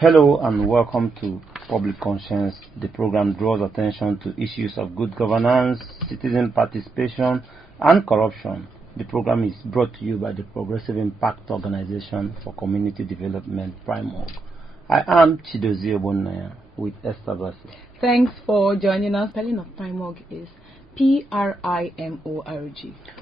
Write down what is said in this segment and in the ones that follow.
Hello and welcome to Public Conscience. The program draws attention to issues of good governance, citizen participation, and corruption. The program is brought to you by the Progressive Impact Organization for Community Development, PRIMORG. I am Tunji-Ojo with Esther Bassi. Thanks for joining us. Spelling of PRIMORG is PRIMORG.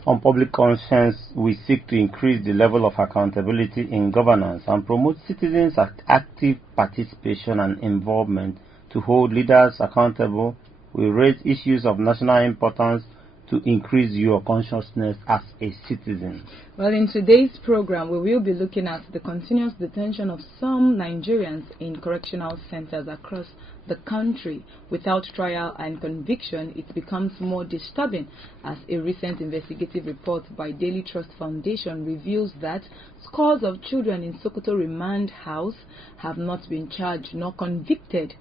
On Public Conscience, we seek to increase the level of accountability in governance and promote citizens' active participation and involvement to hold leaders accountable. We raise issues of national importance to increase your consciousness as a citizen. Well, in today's program, we will be looking at the continuous detention of some Nigerians in correctional centers across the country without trial and conviction. It becomes more disturbing as a recent investigative report by Daily Trust Foundation reveals that scores of children in Sokoto remand house have not been charged nor convicted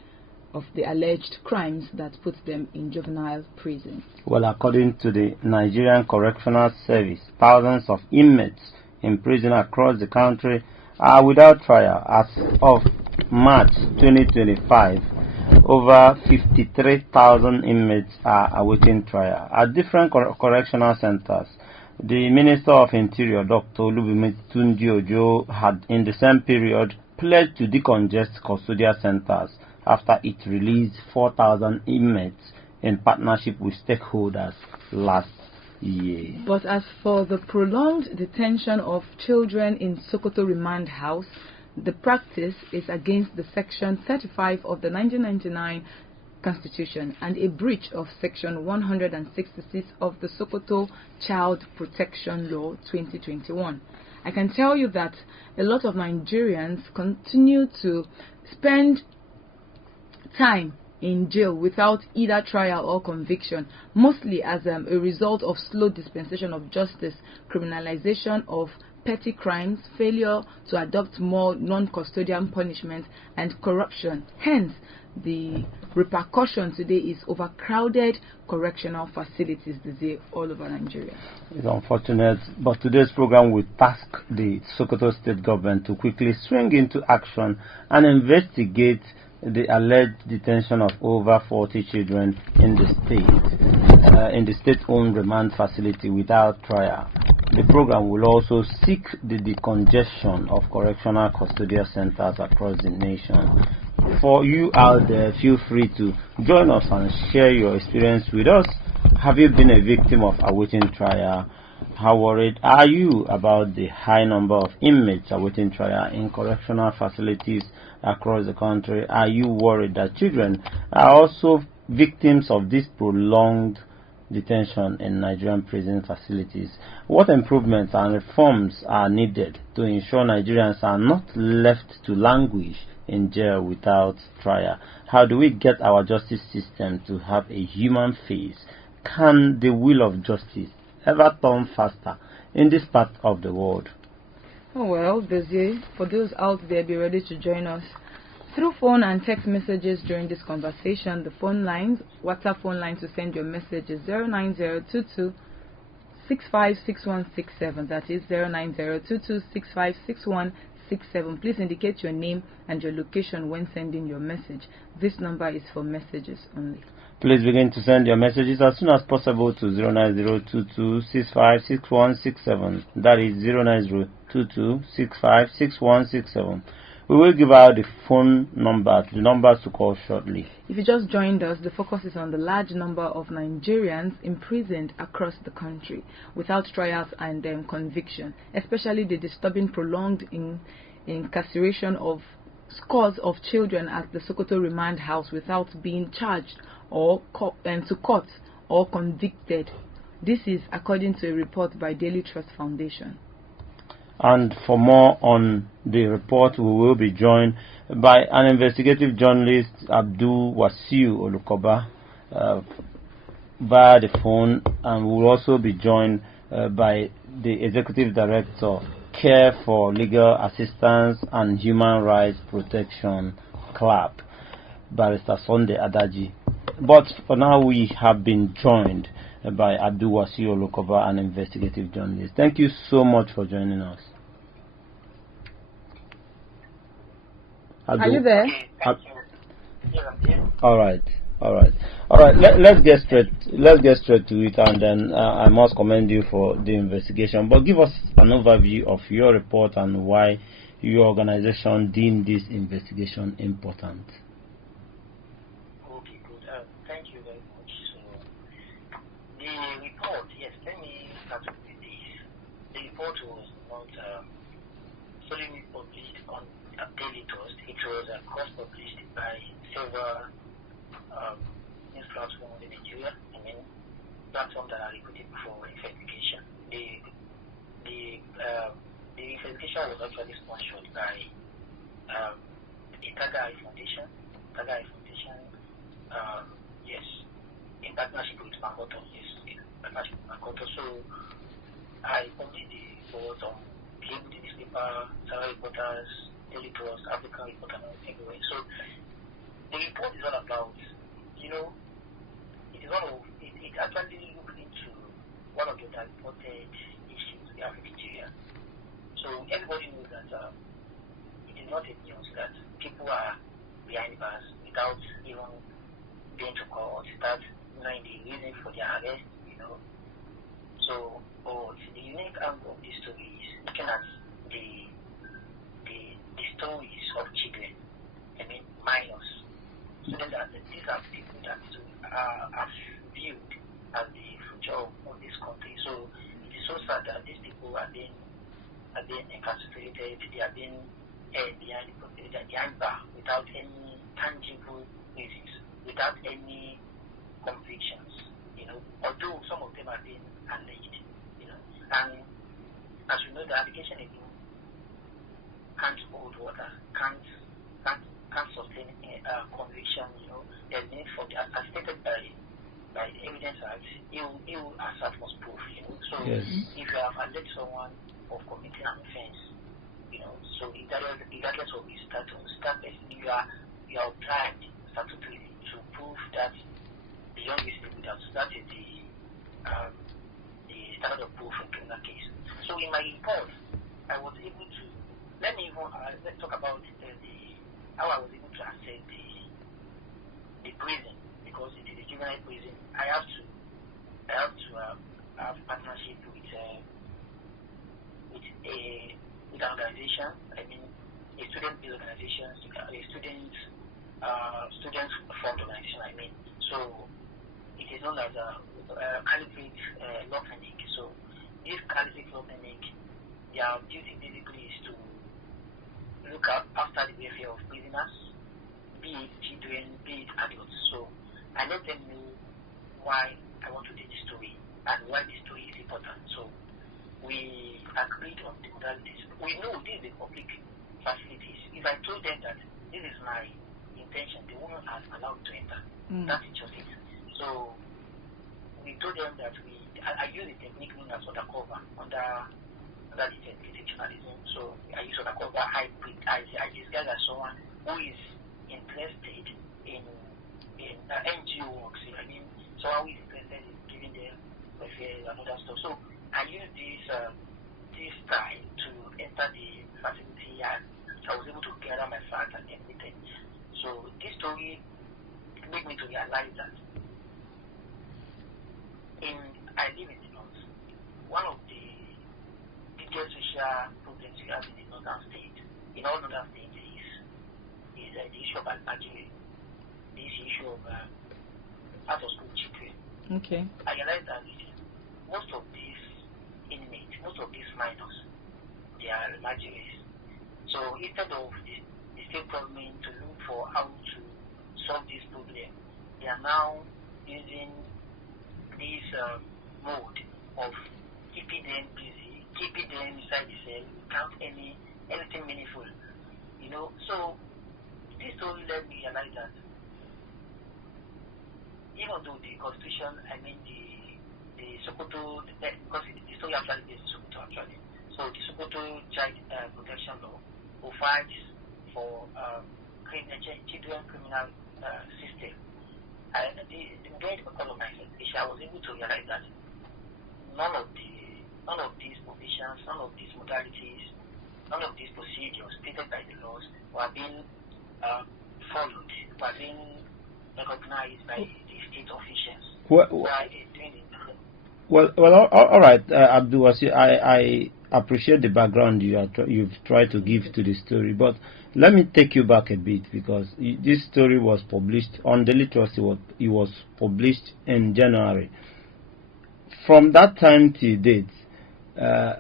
of the alleged crimes that put them in juvenile prison. Well, according to the Nigerian Correctional Service, thousands of inmates in prison across the country are without trial. As of March 2025, over 53,000 inmates are awaiting trial at different correctional centers. The Minister of Interior, Dr. Tunji-Ojo, had in the same period pledged to decongest custodial centers after it released 4,000 inmates in partnership with stakeholders last year. But as for the prolonged detention of children in Sokoto remand house, the practice is against the Section 35 of the 1999 Constitution and a breach of Section 166 of the Sokoto Child Protection Law 2021. I can tell you that a lot of Nigerians continue to spend time in jail without either trial or conviction, mostly as a result of slow dispensation of justice, criminalization of petty crimes, failure to adopt more non-custodial punishment, and corruption. Hence, the repercussion today is overcrowded correctional facilities today all over Nigeria. It's unfortunate, but today's program will task the Sokoto state government to quickly swing into action and investigate the alleged detention of over 40 children in the state-owned remand facility without trial. The program will also seek the decongestion of correctional custodial centers across the nation. For you out there, feel free to join us and share your experience with us. Have you been a victim of awaiting trial? How worried are you about the high number of inmates awaiting trial in correctional facilities across the country? Are you worried that children are also victims of this prolonged detention in Nigerian prison facilities? What improvements and reforms are needed to ensure Nigerians are not left to languish in jail without trial? How do we get our justice system to have a human face? Can the wheel of justice ever turn faster in this part of the world? Oh well, Desi, for those out there, be ready to join us through phone and text messages during this conversation. The phone lines, WhatsApp phone line to send your message is 09022 656167. That is 09022 656167. Please indicate your name and your location when sending your message. This number is for messages only. Please begin to send your messages as soon as possible to 09022 656167. That is 09022 656167. We will give out the phone number, the numbers to call shortly. If you just joined us, the focus is on the large number of Nigerians imprisoned across the country without trials and conviction, especially the disturbing prolonged incarceration of scores of children at the Sokoto remand house without being charged or to court or convicted. This is according to a report by Daily Trust Foundation. And for more on the report, we will be joined by an investigative journalist, Abdul Wasiu Olukoba, via the phone, and we will also be joined by the Executive Director, Care for Legal Assistance and Human Rights Protection Club, Barrister Sunday Adaji. But for now, we have been joined by Abdul Wasiu Olukoba, an investigative journalist. Thank you so much for joining us. Are you there? Okay, thank you. Yes, I'm here. All right. Let's get straight to it, and then I must commend you for the investigation. But give us an overview of your report and why your organization deemed this investigation important. Okay, good. Thank you very much. So, the report, yes, let me start with this. The report was not solely published on Daily Trust. It was cross-published by several news platforms in Nigeria. I mean, platforms that are recruited for investigation. The investigation was actually sponsored by the Tagai Foundation. Yes, in partnership with MacArthur. Yes, in partnership with MacArthur. So I published the report on cable newspaper, Sarah Reporters, Daily Trust, African Reporter, and everywhere. So the report is all about, it actually looks into one of the reported issues we have in Nigeria. So everybody knows that it is not a news that people are behind bars without even being to court, without knowing the reason for their arrest, So, the unique angle of this story is looking at the stories of children, minors. So then these are people that are viewed as the future of this country. So it is so sad that these people are being incarcerated, they are being behind bar without any tangible reasons, without any convictions, although some of them are being alleged, and as you know, the allegation alone can't hold water, can't sustain conviction. There's need for the, as stated by the Evidence Act, you assert must proof. So Yes. if you have alleged someone of committing an offense, so regardless of his status, that person you are obliged statutorily to prove that beyond reasonable doubt. That is the standard of proof in criminal case. So in my report, I was able to let's talk about how I was able to access the prison, because it is a juvenile prison. I have to have partnership with an organization. A student-based organization, student formed organization. So it is known as Caliphate Law Clinic. So this Caliphate Law Clinic, their duty basically is to look after the welfare of prisoners, be it children, be it adults. So I let them know why I want to do this story and why this story is important. So we agreed on the modalities. We know this is the public facilities. If I told them that this is my intention, they won't have allowed to enter. That is just it. So we told them that I use a technique known as undercover under detectionalism. So I use undercover. I disguise as someone who is interested in NGO works. Someone who is interested in giving them welfare and other stuff. So I use this style to enter the facility, and I was able to gather my facts and everything. So this story made me to realize that I live in the north. One of the biggest social problems we have in the northern state, in all northern states, is the issue of Algeria, this issue of out of school children. Okay. I realized that most of these inmates, most of these minors, they are Nigerians. So instead of the state government to look for how to solve this problem, they are now using this mode of keeping them busy, keeping them inside the cell without anything meaningful. So this story let me realize that even though the constitution, the Sokoto, because the story actually is Sokoto actually. So the Sokoto Child Protection Law provides for children criminal system. The way because of my investigation, I was able to realize that none of these provisions, none of these modalities, none of these procedures stated by the laws were being followed, were being recognized by the state officials. All right, Abdul Wasi, I appreciate the background you've tried to give to the story, but let me take you back a bit, because this story was published on Daily Trust. It was published in January. From that time till date,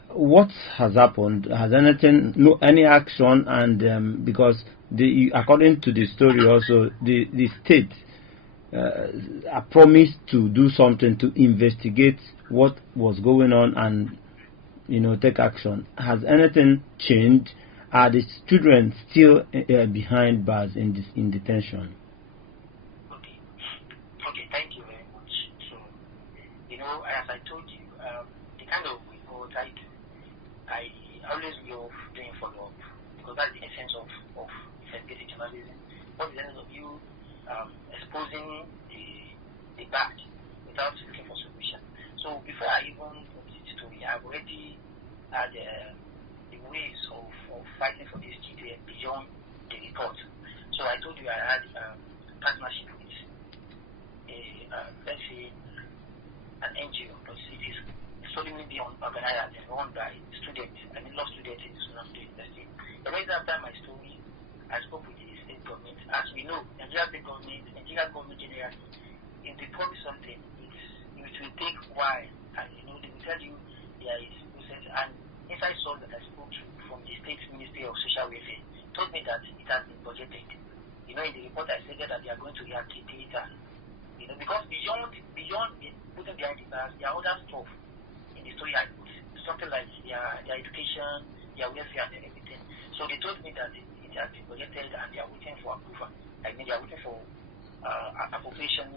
what has happened? Has any action? And because according to the story, also the state promised to do something to investigate what was going on and take action. Has anything changed? Are the children still behind bars in detention? Okay, thank you very much. So, as I told you, the kind of report I do, I always love doing follow-up, because that's the essence of investigative journalism. What is the essence of you exposing the bad without looking for solution? So before I even publish the story, I've already had the ways of fighting for this children beyond the report. So I told you I had partnership with let's say an NGO, but it is solely being organized and run by students, law students in the State University. The reason after my story, I spoke with the state government. As we know, Nigeria government generally, if they promise something, it will take a while, and they will tell you there is process. And inside source that I spoke to from the State Ministry of Social Welfare told me that it has been budgeted. In the report I said that they are going to rehabilitate, and because beyond putting behind the bars, there are other stuff in the story I put, something like their education, their welfare, and everything. So they told me that it has been budgeted and they are waiting for approval. They are waiting for appropriation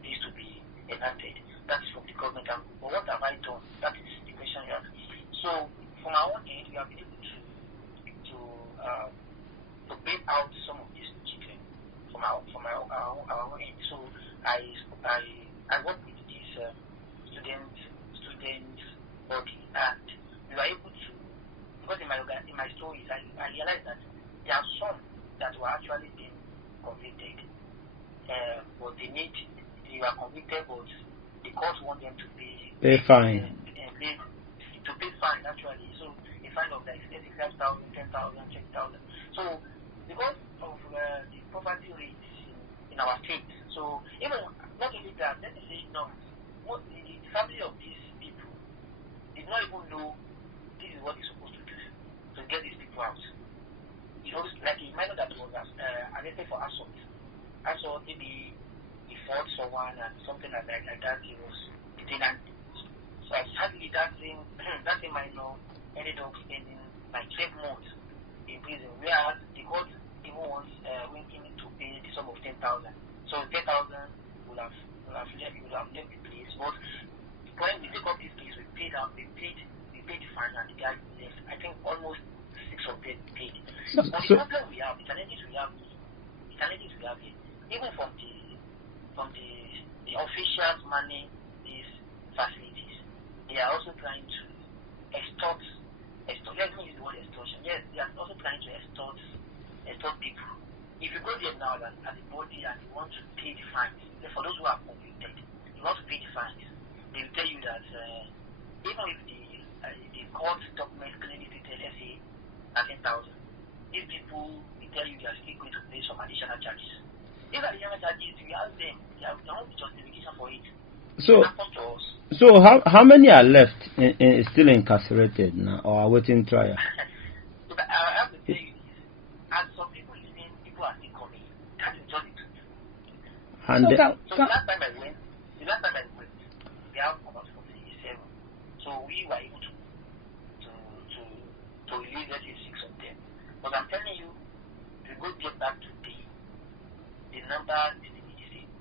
this to be enacted. That's from the government. But what have I done? That is the question you have. So from our own end, we have been able to bring out some of these children from our own end. So I work with this student body, and we were able to, because in my stories I realized that there are some that were actually being convicted, but they were convicted, but the court want them to pay fine. To pay fine actually. So a fine of like 35,000, 10,000, 20,000. So because of the poverty rates in our state, so even not only that, let me say no, the family of these people did not even know this is what they're supposed to do to get these people out. Like a minor that was arrested for assault, maybe he fought someone and something like that, he was detained. So sadly, that same minor ended up spending like 12 months in prison, whereas the court even wants him to pay the sum of 10,000. So 10,000 would have left the place. But when we take up this case, we paid the fine, and the guy left. I think almost 6 of them paid. But the problem we have, the challenges we have here, even from the officials manning these facilities, they are also trying to extort. Let me use the word extortion. Yes, they are also trying to extort people. If you go there now as a body and you want to pay the fines, for those who are convicted, you want to pay the fines, they will tell you that even if the court document clearly stated, let's say 13,000, these people will tell you they are still going to pay some additional charges. These additional charges, we ask them, there won't be justification for it. So how many are left still incarcerated now or awaiting trial? I have to tell you this. As some people are saying, people are still coming. That is just the truth. The last time I went, we have about 47. So we were able to release, let's say, 6 of them. But I'm telling you, if you go get back today, the number is the same.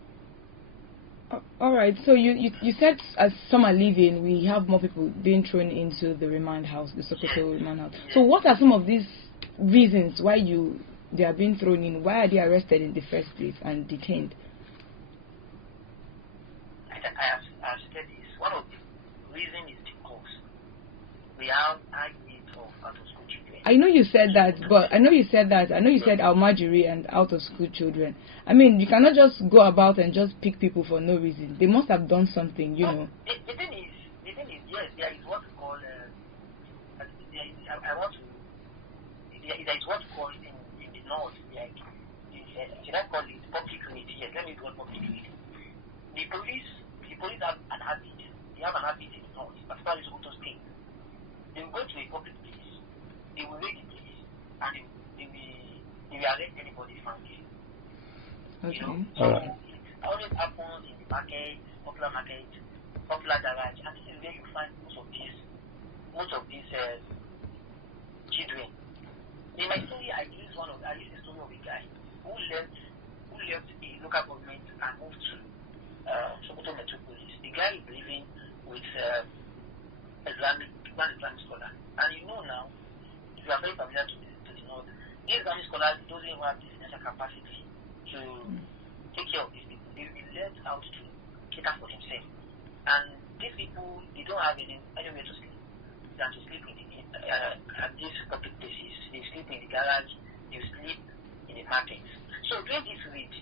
All right. So you said as some are leaving, we have more people being thrown into the remand house, the Sokoto remand house. So what are some of these reasons why they are being thrown in? Why are they arrested in the first place and detained? I have said this. One of the reasons is because we have high rates of out-of-school children. I know you said that, but I know you said Almajiri and out of school children. I mean, you cannot just go about and just pick people for no reason. They must have done something, you know. The thing is, yes, there is what we call, there is what we call in the north, like, should I call it public reading? Yes, let me do public reading. The police have an habit. They have an habit in the north, particularly Sokoto State. They will go to a public place, they will raid the place, and they will arrest anybody found there. Okay. You know, so it always happens in the market, popular garage, and this is where you find most of these children. In my story, I use the story of a guy who left the local government and moved to Sokoto Metropolis. The guy is living with Islamic scholar, and you know now, if you are very familiar to the north, these Islamic scholars don't even have the financial capacity to take care of these people. They will be left out to cater for themselves, and these people, they don't have anywhere to sleep than to sleep at these public places. They sleep in the garage, they sleep in the markets. So during this raid,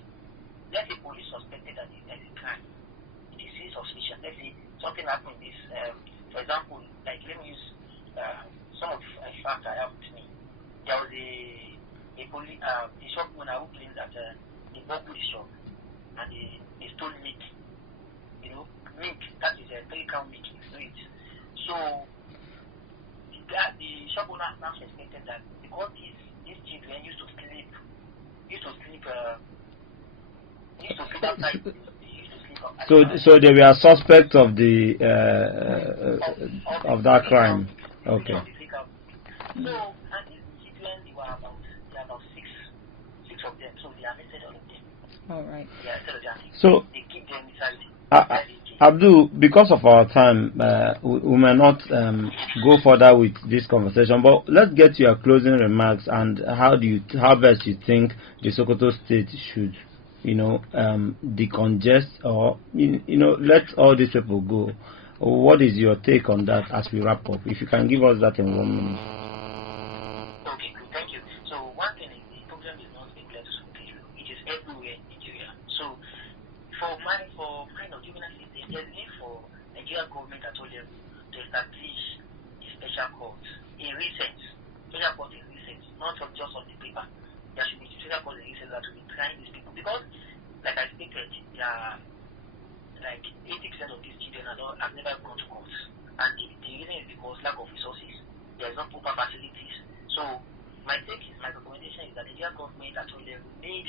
let's say police suspected that there is a crime. It is suspicion. Let's say something happened in this, for example, like let me use some of the facts I have with me. There was a shop owner who claimed that they bought the shop and they stole meat. You know, meat, that is a 3-cow meat, meat. So the shop owner now suspected that because these children used to sleep outside. So they were suspects of the of that crime. Okay. So and these children, there were about six of them. So they arrested all of them. All right. So they keep them inside. Abdul, because of our time, we may not go further with this conversation, but let's get your closing remarks and how best you think the Sokoto State should, decongest or, let all these people go. What is your take on that as we wrap up? If you can give us that in 1 minute. Okay, good, thank you. So one thing is the problem is not limited to Sokoto. It is everywhere in Nigeria. So for minor juvenile system, there's a need for Nigerian government at all levels to establish a special court in recent. Special court in recent, not just on the paper. There should be special court in recent that will be trying these people because, like I stated, there are like 80% of these children have never gone to court, and the reason is because lack of resources. There is no proper facilities. So my recommendation is that the Nigerian government at all levels need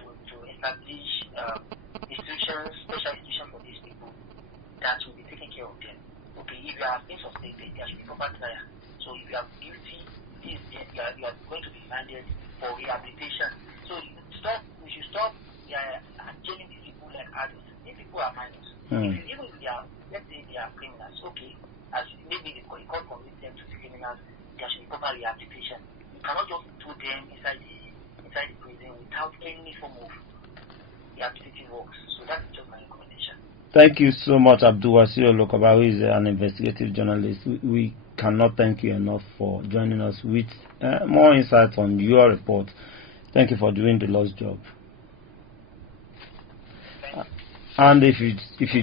to establish special institutions for these people that will be taking care of them. Okay, if you are being suspected, there should be proper trial. So if you are guilty, you are going to be remanded for rehabilitation. So we should stop jailing these people like adults. These people are minors. Even if let's say they are criminals, okay, as maybe the court convicts them to be criminals, there should be proper rehabilitation. You cannot just put them inside the prison without any form of rehabilitative works. So that's just my recommendation. Thank you so much, Abdul Wasir Olokoba, who is an investigative journalist. We cannot thank you enough for joining us with more insights on your report. Thank you for doing the Lord's job. And if you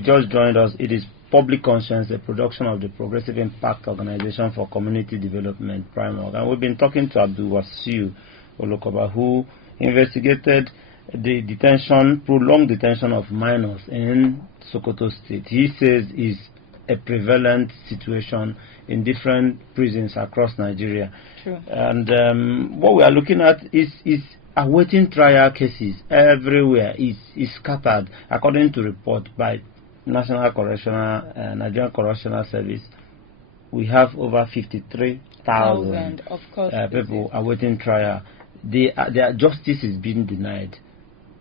just joined us, it is Public Conscience, a production of the Progressive Impact Organization for Community Development, PRIMORG. And we've been talking to Abdul Wasir Olokoba, who investigated the prolonged detention of minors in Sokoto State. He says is a prevalent situation in different prisons across Nigeria. True. And what we are looking at is awaiting trial cases everywhere. Is scattered, according to report by Nigerian Correctional Service. We have over 53,000 people awaiting trial. Their justice is being denied.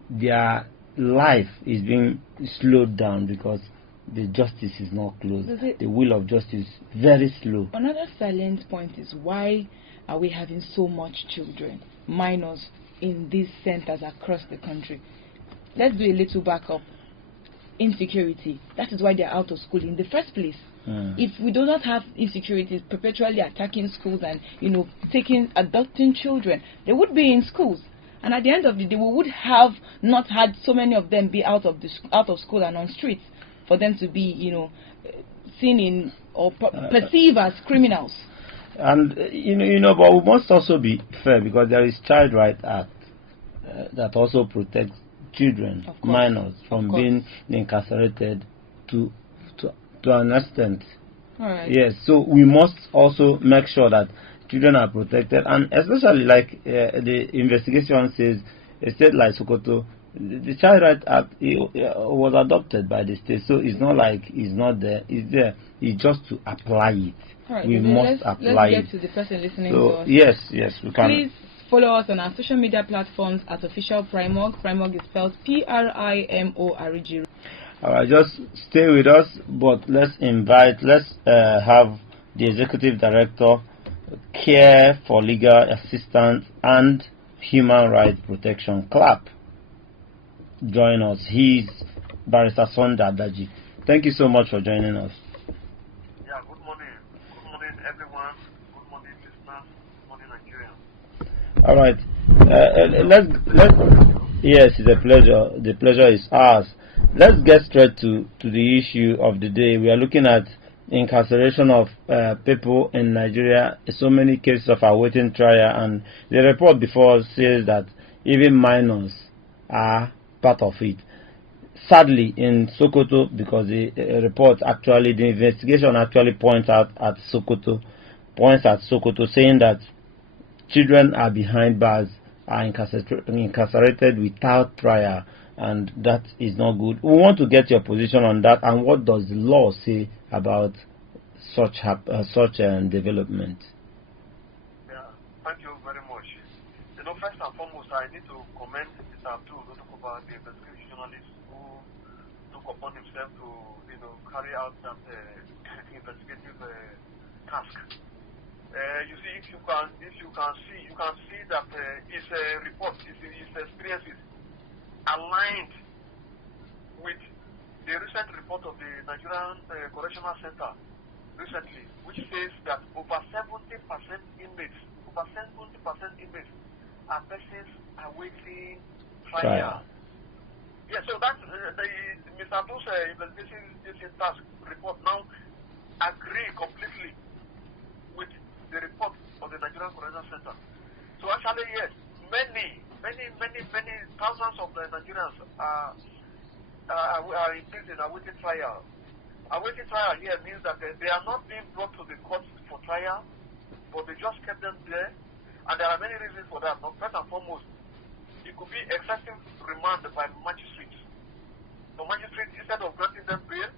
Their life is being slowed down because the justice is not closed. The wheel of justice very slow. Another salient point is why are we having so much children, minors, in these centers across the country? Let's do a little backup. insecurity. That is why they are out of school in the first place. If we do not have insecurities perpetually attacking schools and adopting children, they would be in schools. And at the end of the day, we would have not had so many of them be out of school and on streets for them to be, seen in or perceived as criminals. And but we must also be fair, because there is Child Right Act that also protects children, minors, from being incarcerated to an extent. All right. Yes, so we must also make sure that children are protected, and especially like the investigation says, a state like Sokoto, the Child Right Act was adopted by the state, so it's not like it's not there. It's there. It's just to apply it. All right, we must apply it. Let's get to the person listening so, to us. Yes, we can. Please follow us on our social media platforms at official PRIMORG. PRIMORG is spelled PRIMORG. Alright, just stay with us, but let's have the Executive Director, Care for Legal Assistance and Human Rights Protection, CLAP, join us. He's Barrister Sunday Adaji. Thank you so much for joining us. Yeah, good morning. Good morning, everyone. Good morning, listeners. Good morning, Nigerians. Alright, yes, it's a pleasure. The pleasure is ours. Let's get straight to the issue of the day. We are looking at incarceration of people in Nigeria, so many cases of awaiting trial, and the report before us says that even minors are part of it. Sadly, in Sokoto, because the investigation actually points at Sokoto, saying that children are behind bars, are incarcerated without trial, and that is not good. We want to get your position on that, and what does the law say about such development? Yeah, thank you very much. First and foremost, I need to commend Mr. Abdul Odukoba, the investigative journalist who took upon himself to carry out that investigative task. You see, if you can see that his report, his experiences aligned with the recent report of the Nigerian Correctional Center recently, which says that over 70% inmates are persons awaiting trial. Yeah, so that's Mr. Abdul's investigation task report now agree completely with the report of the Nigerian Correctional Center. So actually, yes, many thousands of the Nigerians are in prison awaiting trial. Awaiting trial here means that they are not being brought to the court for trial, but they just kept them there, and there are many reasons for that. But first and foremost, it could be excessive remand by magistrates. So magistrates, instead of granting them bail,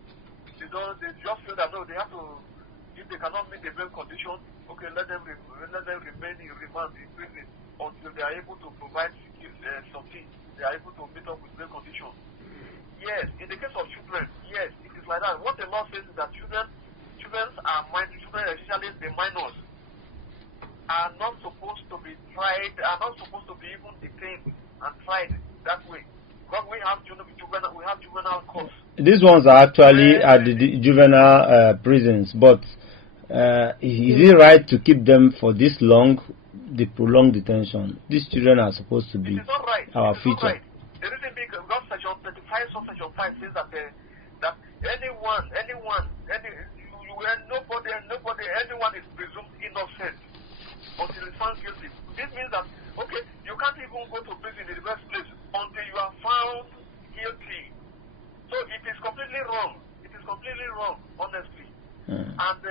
they just feel that no, they have to, if they cannot meet the bail condition, okay, let them remain in remand in prison until they are able to provide something, they are able to meet up with bail condition. Yes, in the case of children, yes, it is like that. What the law says is that children, especially the minors, are not supposed to be tried, are not supposed to be even detained and tried that way. Because we have juvenile courts. These ones are actually at the juvenile prisons, but is it right to keep them for this long, the prolonged detention? These children are supposed to be our future. The reason being, because Section 35, Section 5 says that anyone is presumed innocent until he's found guilty. This means that, okay, you can't even go to prison in the first place until you are found guilty. So it is completely wrong. It is completely wrong, honestly. And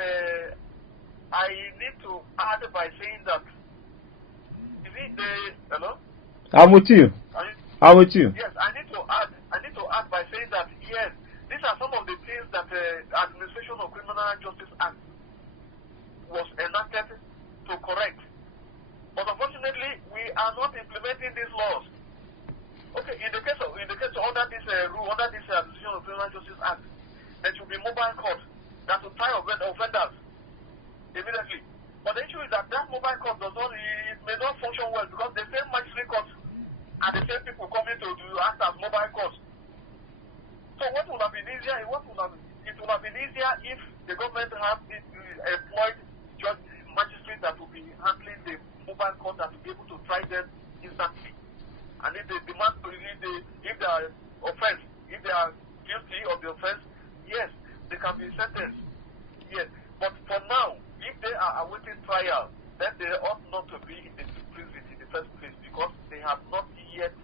I need to add by saying that, hello? I'm with you. I'm with you. Yes, I need to add by saying that, yes, these are some of the things that the Administration of Criminal Justice Act was enacted to correct. But unfortunately, we are not implementing these laws. Okay, in the case of under this rule, under this Administration of Criminal Justice Act, there should be mobile court that will try offenders immediately. But the issue is that mobile court may not function well, because the same magistrate court and the same people coming to act as mobile courts. So So what would have been easier? It would have been easier if the government had employed judge magistrates that would be handling the mobile court that would be able to try them instantly. And if they demand to, if they are offense, if they are guilty of the offense, yes, they can be sentenced. Yes, but for now, if they are awaiting trial, then they ought not to be in the prison in the first place because they have not yet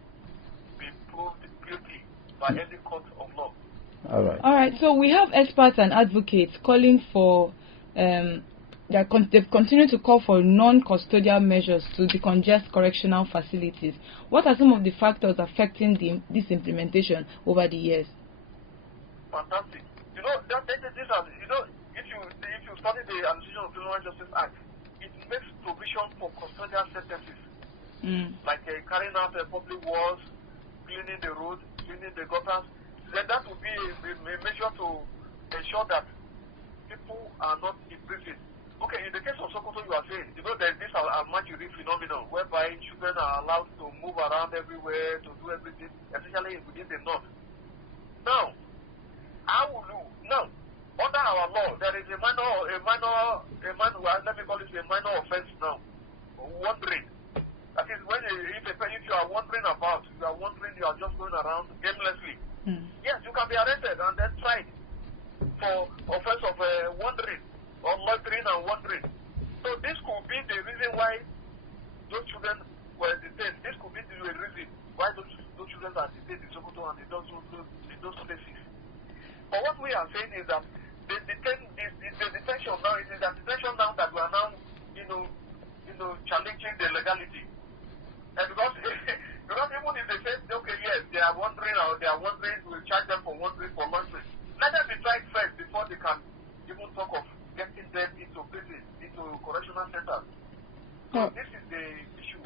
been proved guilty by any court of law. All right. All right. So we have experts and advocates calling for they've continued to call for non-custodial measures to decongest correctional facilities. What are some of the factors affecting this implementation over the years? Fantastic. You know, if you study the Administration of Criminal Justice Act, it makes provision for custodial sentences, like carrying out public works, cleaning the road, cleaning the gutters. Then that would be a measure to ensure that people are not in prison. Okay, in the case of Sokoto, you are saying, there's this Almajiri phenomenon whereby children are allowed to move around everywhere, to do everything, especially within the north. Now, how will you? Now, under our law, there is a minor, let me call it a minor offense now, wandering. That is when if you are wandering about, you are just going around aimlessly. Yes, you can be arrested and then tried for offense of wandering or loitering and wandering. So this could be the reason why those children were detained. This could be the reason why those children are detained in Sokoto and in those places. But what we are saying is that the detention now is that detention now that we are now challenging the legality. And because even if they say, okay, yes, they are wandering, we'll charge them for wandering for loitering. Let them be tried first before they can even talk of getting them into prison, into correctional centers. So this is the issue.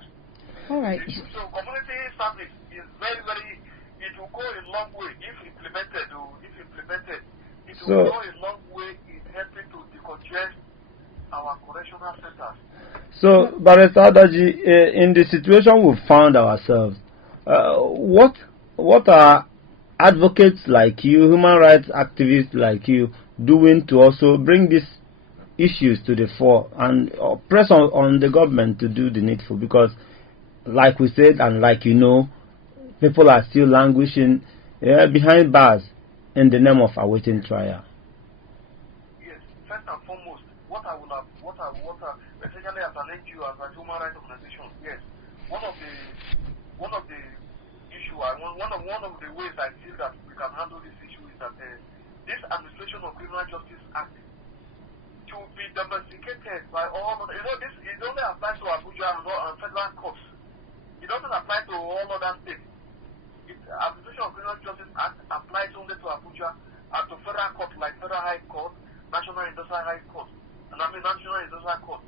All right. So community service is very, very, it will go a long way if implemented. It will go a long way in helping to decongest our correctional centers. So, Barrister Adaji, in the situation we found ourselves, what are advocates like you, human rights activists like you, doing to also bring these issues to the fore and press on the government to do the needful? Because, like we said, and like you know, people are still languishing behind bars in the name of awaiting trial. Yes, first and foremost, especially as an NGO, as a human rights organization, yes, one of the issue, one of the ways I feel that we can handle this issue is that this Administration of Criminal Justice Act to be domesticated by all of this. It only applies to Abuja and federal courts. It doesn't apply to all other states. Administration of Criminal Justice Act applies only to Abuja and to federal courts like Federal High Court, National Industrial High Court, National Industrial Court,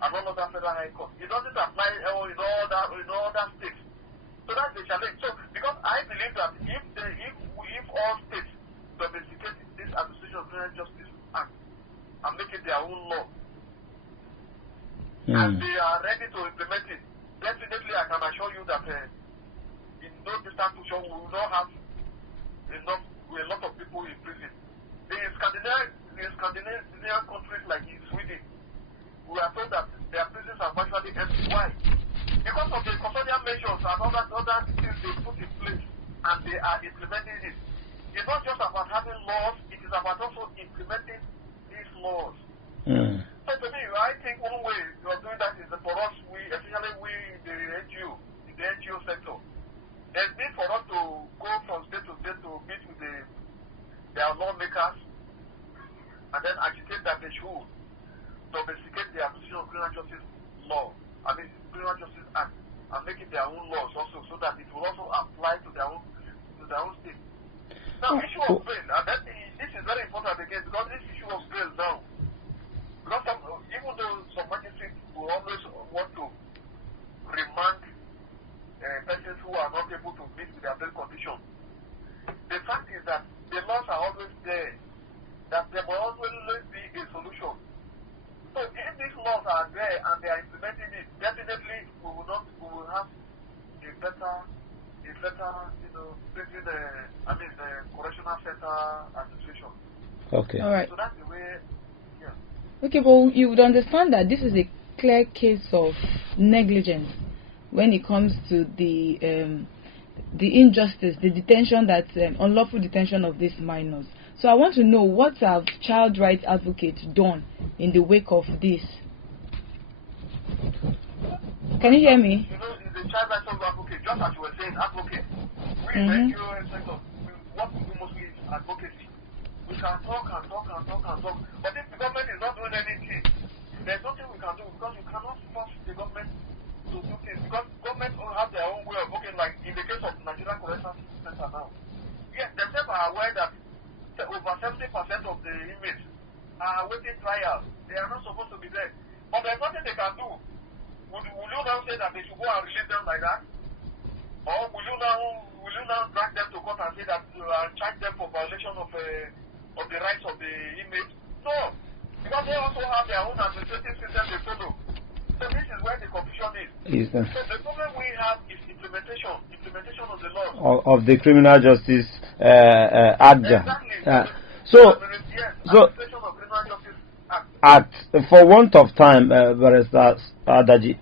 and all other federal high courts. It doesn't apply in all other states. So that's the challenge. So because I believe that if all states domesticate this Administration of Criminal Justice Act and make it their own law, and they are ready to implement it, definitely I can assure you that in no distant future we will not have a lot of people in prison. In Scandinavian countries like in Sweden, we are told that their prisons are virtually empty. Why? Because of the custodial measures and other things they put in place and they are implementing it. It's not just about having laws, it is about also implementing these laws. So to me, I think one way of doing that is for us, especially we in the NGO sector, there's need for us to go from state to state to meet with their lawmakers and then agitate that they should domesticate the Administration of Criminal Justice Criminal Justice Act, and make it their own laws also, so that it will also apply to their own state. Now, issue of bail, and this is very important again, because this issue of bail now, because even though some magistrates will always want to remand persons who are not able to meet with their bail condition, the fact is that the laws are always there, that there will always be a solution. So if these laws are there and they are implementing it, definitely we will have a better prison, correctional Okay. All right. So that's the way, yeah. Okay, but you would understand that this is a clear case of negligence when it comes to the injustice, the detention, unlawful detention of these minors. So I want to know, what have child rights advocates done in the wake of this? Can you hear me? You know, the child rights advocate, just as you were saying, advocate. We Mhm. what we do mostly is advocacy. We can talk and talk and talk and talk, but if the government is not doing anything, there's nothing we can do, because you cannot force the government to do things, because government all have their own way of working, like in the case of Nigerian Correctional Center now. Yes, themselves are aware that over 70% of the inmates are awaiting trial. They are not supposed to be there. But there's nothing they can do. Will you now say that they should go and release them like that? Or will you now drag them to court and say that charge them for violation of the rights of the inmates? No. Because they also have their own administrative system they follow. So this is where the confusion is. So the problem we have is implementation of the law. Of the Criminal Justice Act. Exactly. So Administration of Criminal Justice Act. For want of time, Barrister Adaji,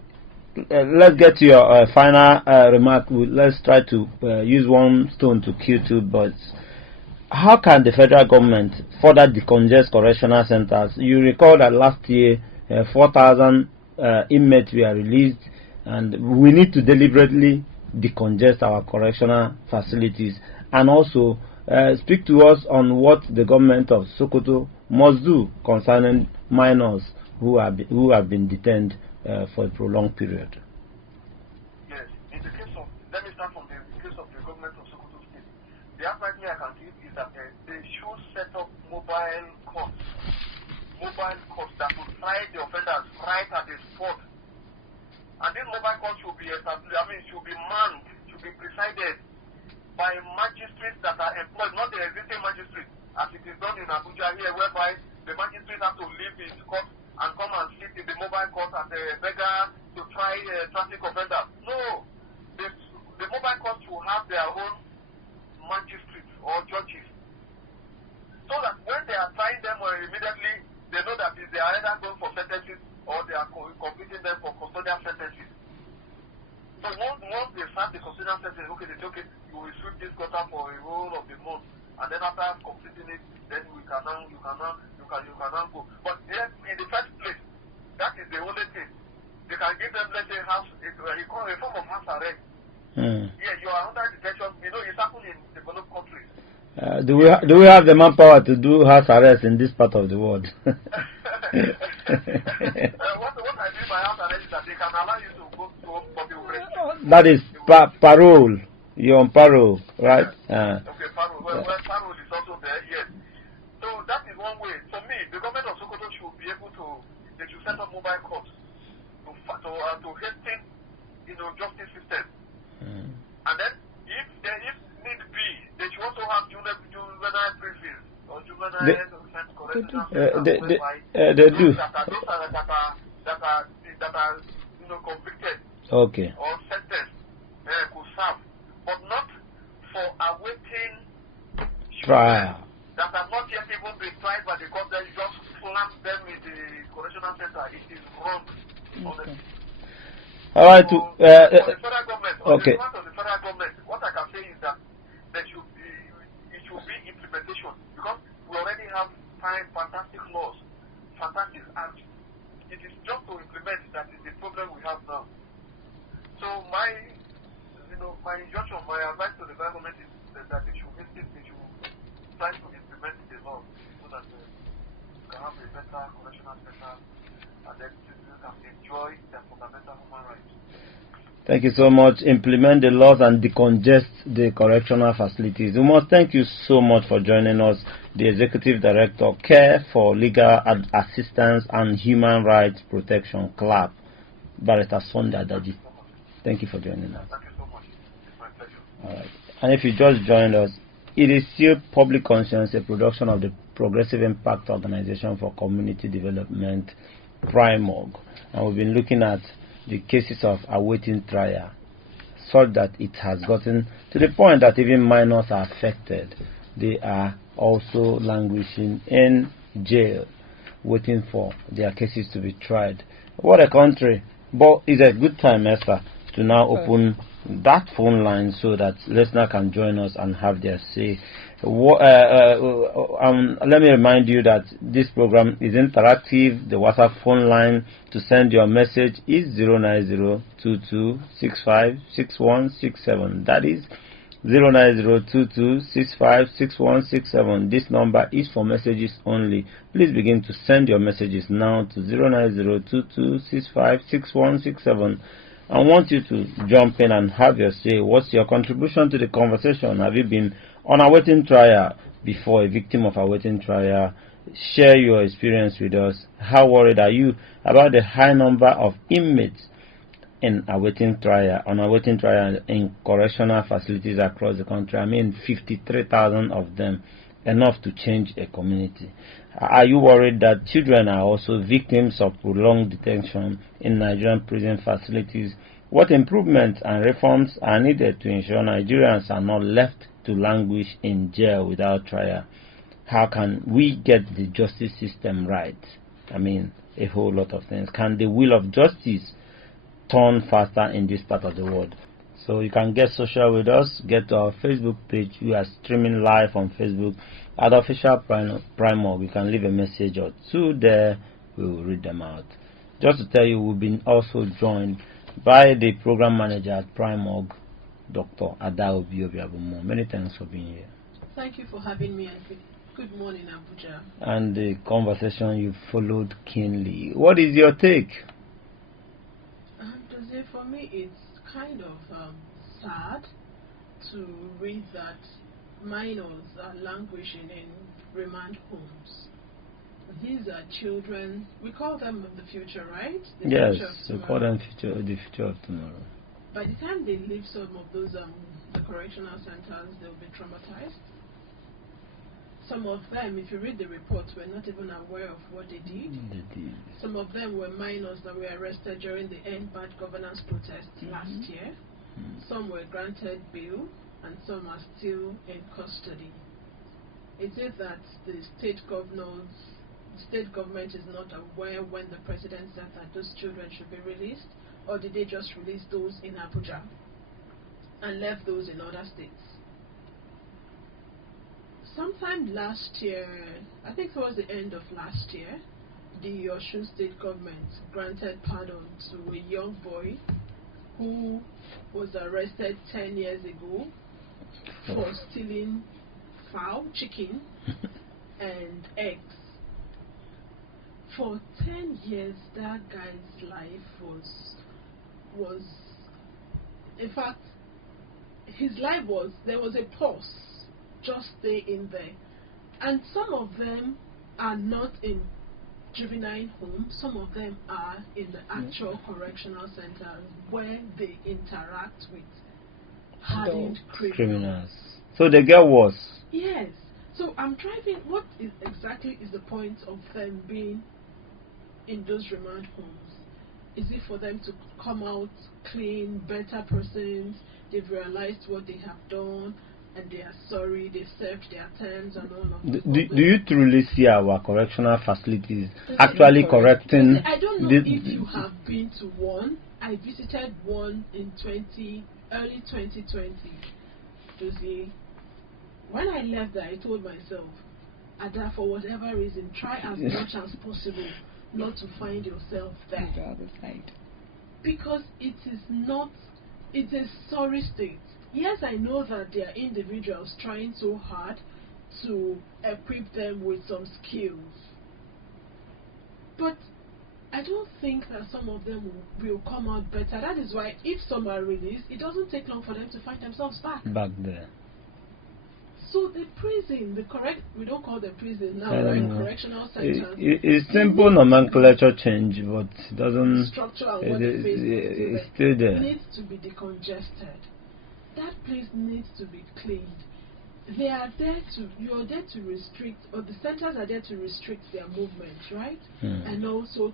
let's get to your final remark. Let's try to use one stone to kill two birds. How can the federal government further decongest correctional centers? You recall that last year 4,000 inmates were released, and we need to deliberately decongest our correctional facilities. And also speak to us on what the government of Sokoto must do concerning minors who have been detained for a prolonged period. Yes, in the case of, let me start from the case of the government of Sokoto State. The advice I can give is that they should set up mobile courts that will try the offenders right at the spot. And these mobile courts should be established, should be manned, should be presided by magistrates that are employed, not the existing magistrates, as it is done in Abuja here, whereby the magistrate have to leave his court and come and sit in the mobile court and beggar to try traffic offenders. No, the mobile court will have their own magistrates or judges, so that when they are trying them immediately, they know that they are either going for sentences or they are completing them for custodial sentences. So once they start the custodial sentence, okay, they say, okay, you will sweep this quarter for a whole of the month, and then after completing it, then you can now go. But in the first place, that is the only thing. They can give them, let's say, a form of house arrest. Yeah, you are under detention. You know, it's happening in developed countries. Do we have the manpower to do house arrest in this part of the world? What I mean by house arrest is that they can allow you to go to home for the arrest. That is parole. You're on parole, right? Okay, parole. Well, parole is also there, yes. So that is one way. For me, the government of Sokoto should be able to, they should set up mobile courts to hasten, justice system. And then, if need be, they should also have juvenile prisons or juvenile correctional centers. They do. That are convicted. Okay. Or sentenced could serve, but not for awaiting trial. That have not yet even been tried by the court. Then you just slam them in the correctional center. It is wrong. Okay. All right. For the federal government, okay. On the federal government, what I can say is that it should be implementation, because we already have fantastic laws, fantastic acts. It is just to implement that is the problem we have now. So my injunction, my advice to the government is that they should try to implement the law so that we can have a better correctional center and then citizens can enjoy their fundamental human rights. Thank you so much. Implement the laws and decongest the correctional facilities. We must thank you so much for joining us, the Executive Director, Care for Legal Assistance and Human Rights Protection, CLAP, Barrister Sunday Adaji. Thank you for joining us. Thank you so much. It's my pleasure. All right. And if you just joined us, it is still Public Conscience, a production of the Progressive Impact Organization for Community Development, PRIMORG. And we've been looking at the cases of awaiting trial, such that it has gotten to the point that even minors are affected. They are also languishing in jail, waiting for their cases to be tried. What a country. But it's a good time, Esther, to now open that phone line so that listeners can join us and have their say. Let me remind you that this program is interactive. The WhatsApp phone line to send your message is 09022656167. That is 09022656167. This number is for messages only. Please begin to send your messages now to 09022656167. I want you to jump in and have your say. What's your contribution to the conversation? Have you been on awaiting trial before, a victim of awaiting trial? Share your experience with us. How worried are you about the high number of inmates on awaiting trial in correctional facilities across the country? I mean, 53,000 of them, enough to change a community. Are you worried that children are also victims of prolonged detention in Nigerian prison facilities? What improvements and reforms are needed to ensure Nigerians are not left to languish in jail without trial? How can we get the justice system right? I mean, a whole lot of things. Can the wheel of justice turn faster in this part of the world? So you can get social with us. Get to our Facebook page. We are streaming live on Facebook at Official PRIMORG. You can leave a message or two there. We will read them out. Just to tell you, we've been also joined by the program manager at PRIMORG, Dr. Adaobi Obiabumo. Many thanks for being here. Thank you for having me. Good morning, Abuja. And the conversation you followed keenly. What is your take? For me, it's kind of sad to read that minors are languishing in remand homes. These are children. We call them the future, right? The yes, future we call them the future of tomorrow. By the time they leave some of those the correctional centers, they'll be traumatized. Some of them, if you read the reports, were not even aware of what they did. Some of them were minors that were arrested during the End Bad Governance protest last year. Some were granted bail, and some are still in custody. Is it that the state government is not aware when the president said that those children should be released, or did they just release those in Abuja and left those in other states? Sometime last year, I think towards the end of last year, the Osun state government granted pardon to a young boy who was arrested 10 years ago for stealing chicken, and eggs. For 10 years, that guy's life was in fact, his life was, there was a pause. Just stay in there. And some of them are not in juvenile homes, some of them are in the actual correctional centers where they interact with hardened criminals. So they get worse. Yes. So I'm driving, what exactly is the point of them being in those remand homes? Is it for them to come out clean, better persons, they've realized what they have done, and they are sorry, they served their terms and all of that? Do you truly see our correctional facilities actually correcting? I don't know if you have been to one. I visited one in early 2020. Josie, when I left there, I told myself, Ada, for whatever reason, try as much as possible not to find yourself there. The other side. Because it's a sorry state. Yes, I know that there are individuals trying so hard to equip them with some skills. But I don't think that some of them will come out better. That is why if some are released, it doesn't take long for them to find themselves back there. So the prison, we don't call the prison now, right? Correctional centers. It's simple nomenclature change, but it doesn't. Structural, it's still there. It needs to be decongested. That place needs to be cleaned. You're there to restrict, or the centers are there to restrict their movement, right? And also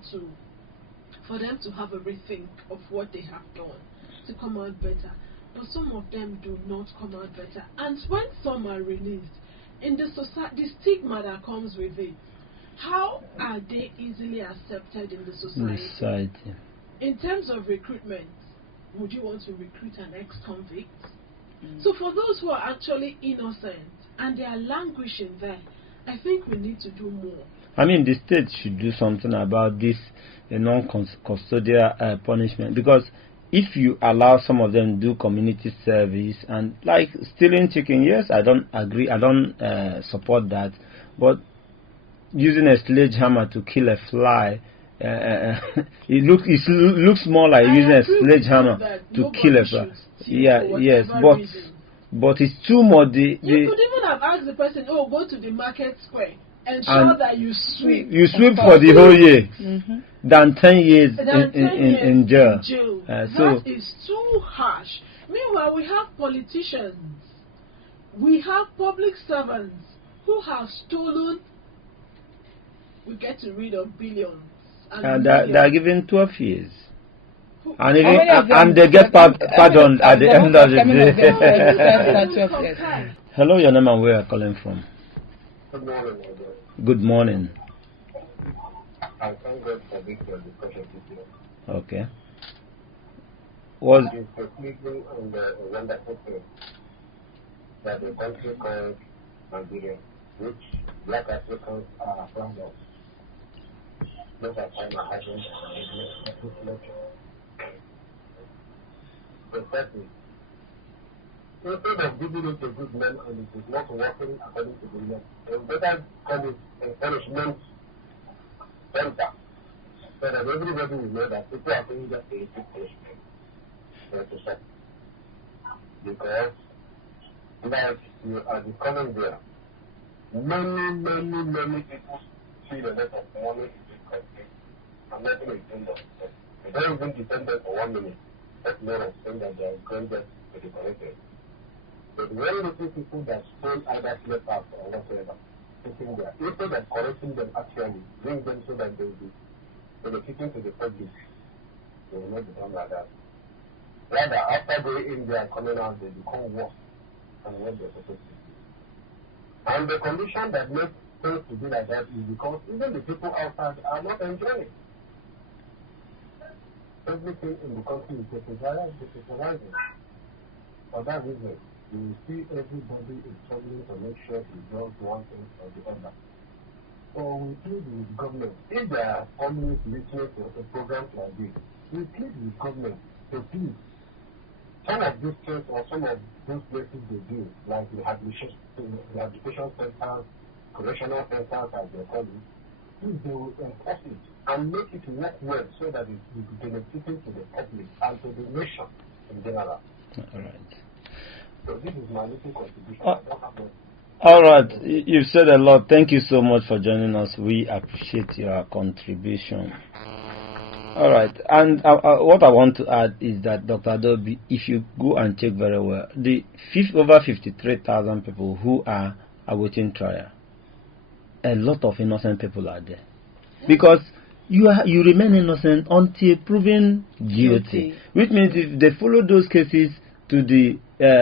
for them to have a rethink of what they have done, to come out better. But some of them do not come out better. And when some are released, in the society, the stigma that comes with it, how are they easily accepted in the society? In terms of recruitment, would you want to recruit an ex-convict? So for those who are actually innocent and they are languishing there, I think we need to do more. I mean, the state should do something about this non-custodial punishment, because if you allow some of them to do community service and like stealing chicken, yes, I don't agree, I don't support that, but using a sledgehammer to kill a fly, it looks more like using a sledgehammer to kill a fly. Yeah, yes, but it's too much. You could even have asked the person, "Oh, go to the market square and show that you sweep." You sweep for the whole year, than 10 years in jail. That is too harsh. Meanwhile, we have politicians, we have public servants who have stolen. We get to read of billions. And they are given 12 years. And they get pardoned at the end of the day. Hello, your name and where you are calling from? Good morning. Good morning. I thank God for this discussion today. Okay. It is completely on the wonderful thing that the country called Nigeria, which Black Africans are proud of. Those are time I haven't Exactly. Instead of giving it to good men and it is not working according to the law, they better call it a punishment center, so that everybody will know that people are doing just a big punishment. Because, like you are discovering there, many people see the lot of money in this country and nothing is done. They don't even depend for 1 minute. That's not a thing that they are going to be corrected. But when you see people that stole either slip up or whatever, sitting there, instead of correcting them actually, bring them so that they will be benefiting to the public, they will not become like that. Rather, after going in there and coming out, they become worse than what they're supposed to be. And the condition that makes things to be like that is because even the people outside are not enjoying it. Everything in the country is decentralizing. For that reason, you will see everybody is struggling to make sure he does one thing or the other. So we plead with government. If there are families listening to a program like this, we plead with government to please. Some of these things or some of those places they do, like rehabilitation centers, correctional centers as they call it, if they will enforce it and make it work well so that it will be benefiting to the public and to the nation in general. All right. So this is my little contribution. All right. You've said a lot. Thank you so much for joining us. We appreciate your contribution. All right. And what I want to add is that, Dr. Adobe, if you go and check very well, the over 53,000 people who are awaiting trial, a lot of innocent people are there. Because you remain innocent until proven guilty. Which means if they follow those cases to the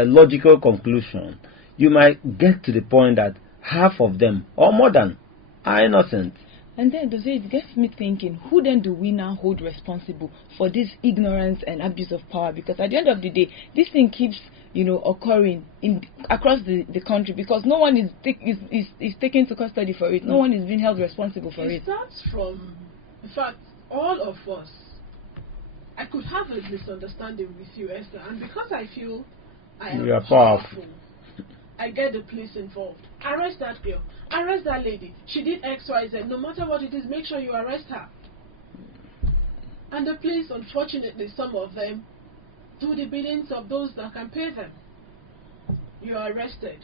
logical conclusion, you might get to the point that half of them, or more than, are innocent. And then it gets me thinking, who then do we now hold responsible for this ignorance and abuse of power? Because at the end of the day, this thing keeps, occurring across the country, because no one is taken to custody for it. No one is being held responsible for it. It starts from, in fact, all of us. I could have a misunderstanding with you, Esther, and because I feel I am powerful, I get the police involved. Arrest that girl. Arrest that lady. She did X, Y, Z. No matter what it is, make sure you arrest her. And the police, unfortunately, some of them do the biddings of those that can pay them. You are arrested.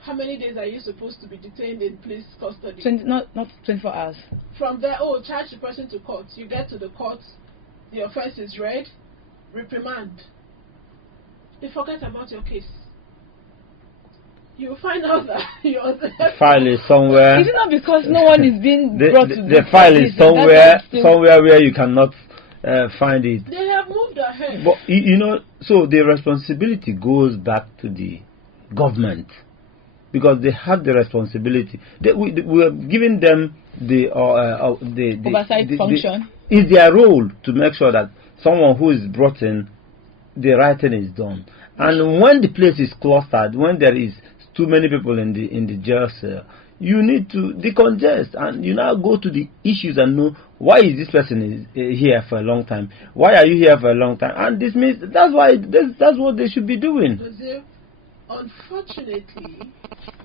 How many days are you supposed to be detained in police custody? Not 24 hours. From there, charge the person to court. You get to the court, the offense is read, reprimand. They forget about your case. You find out that your file is somewhere. Is it not because no one is being brought to the file is somewhere where you cannot find it? They have moved ahead. But so the responsibility goes back to the government, because they have the responsibility. We are giving them the oversight function. It's their role to make sure that someone who is brought in, the right thing is done. And when the place is clustered, when there is too many people in the jail cell, you need to decongest, and you now go to the issues and know why is this person is here for a long time. Why are you here for a long time? And this means that's what they should be doing. Unfortunately,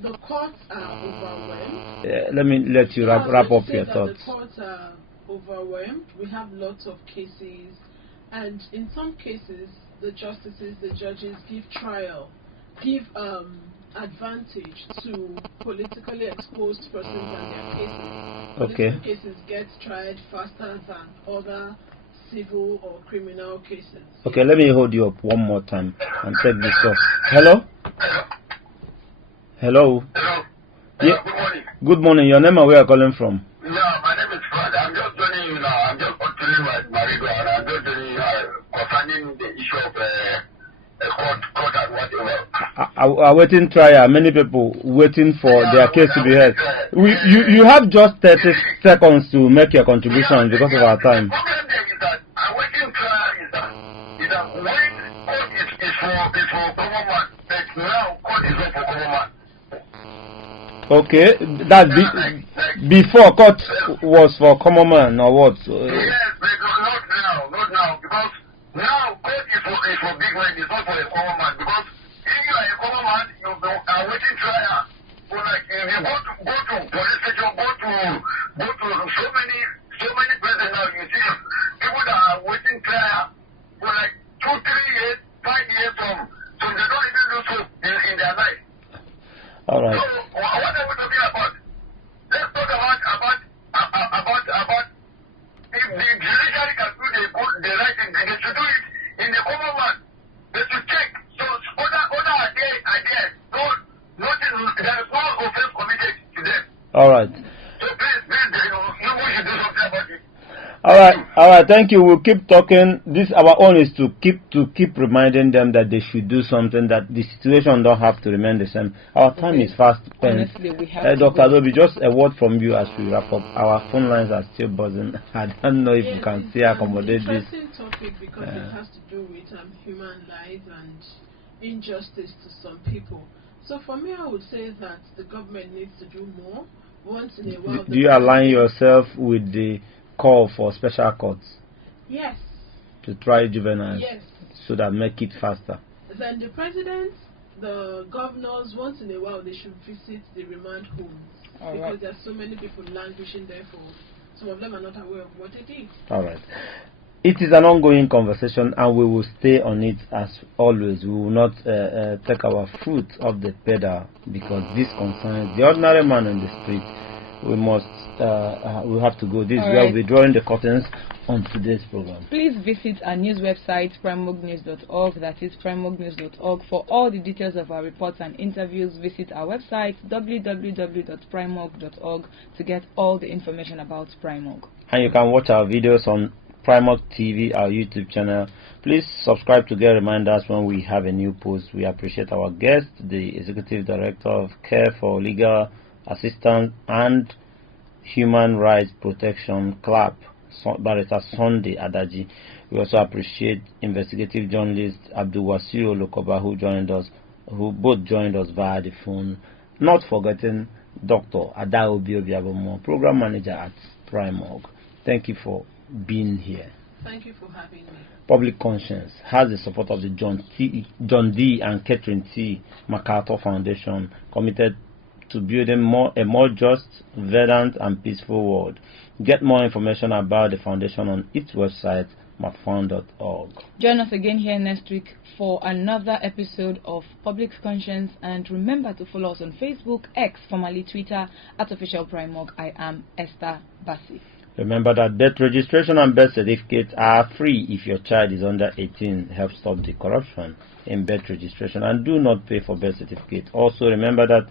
the courts are overwhelmed. Let me let you wrap up your thoughts. The courts are overwhelmed. We have lots of cases, and in some cases, the justices, the judges give advantage to politically exposed persons and their cases. Okay. Political cases get tried faster than other civil or criminal cases. Okay, let me hold you up one more time and take this off. Hello? Hello? Hello. Yeah. Good morning. Good morning. Your name and where are you calling from? Yeah, my name is Fred. I'm just joining you now. I'm just continuing my radio, and I'm just joining you concerning the issue of court and whatever. Awaiting trial. Many people waiting for their case to be heard. You have just 30 seconds to make your contribution because of our time. The problem there is that awaiting trial is that when court is for common man, but now court is not for common man. Okay, that before court was for common man or what? Yes, but not now, because now court is for big men, it's not for a common man. Because if you are a common man, you are waiting trial. So like if you go to police station, go to so many places now, you see people that are waiting trial for like 2, 3 years, 5 years from, so they don't even do so in their life. All right. So what are we talking about? Let's talk about if the judiciary can do the right thing, they should do it in the common man. They should check. So other ideas, nothing, there is no offense committed to them. All right. So please, you should do something about it. All right. Thank you. We'll keep talking. This our own is to keep reminding them that they should do something. That the situation don't have to remain the same. Our time is fast spent. Honestly, we have Dr. Adobe, just a word from you as we wrap up. Our phone lines are still buzzing. I don't know if you can still accommodate this. It's an interesting topic because it has to do with human lives and injustice to some people. So for me, I would say that the government needs to do more. Once in a while. Do you align yourself with the call for special courts? Yes. To try juveniles? Yes. So that make it faster? Then the president, the governors, once in a while they should visit the remand homes. Because there are so many people languishing there for. Some of them are not aware of what it is. All right. It is an ongoing conversation and we will stay on it as always. We will not take our foot off the pedal because this concerns the ordinary man in the street. We must, we have to go. This is where we'll be drawing the curtains on today's program. Please visit our news website, PRIMORGnews.org. That is PRIMORGnews.org. For all the details of our reports and interviews, visit our website, www.PRIMORG.org, to get all the information about PRIMORG. And you can watch our videos on PRIMORG TV, our YouTube channel. Please subscribe to get reminders when we have a new post. We appreciate our guest, the Executive Director of Care for Legal Assistance and Human Rights Protection CLAP, Barrister Sunday Adaji. We also appreciate investigative journalist Abdul Wasiu Lokoba who both joined us via the phone. Not forgetting Dr. Adaobi Obiabomo, Program Manager at PRIMORG. Thank you for being here. Thank you for having me. Public Conscience has the support of the John D. and Catherine T. MacArthur Foundation, committed to building a more just, verdant and peaceful world. Get more information about the foundation on its website, macfound.org. Join us again here next week for another episode of Public Conscience, and remember to follow us on Facebook, X, formerly Twitter, @OfficialPrimorg. I am Esther Bassi. Remember that birth registration and birth certificates are free if your child is under 18. Help stop the corruption in birth registration and do not pay for birth certificate. Also remember that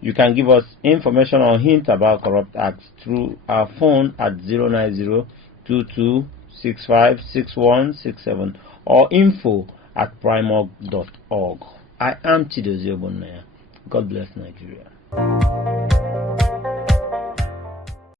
you can give us information or hint about corrupt acts through our phone at 09022656167 or info@primorg.org. I am Tunji-Ojo. God bless Nigeria.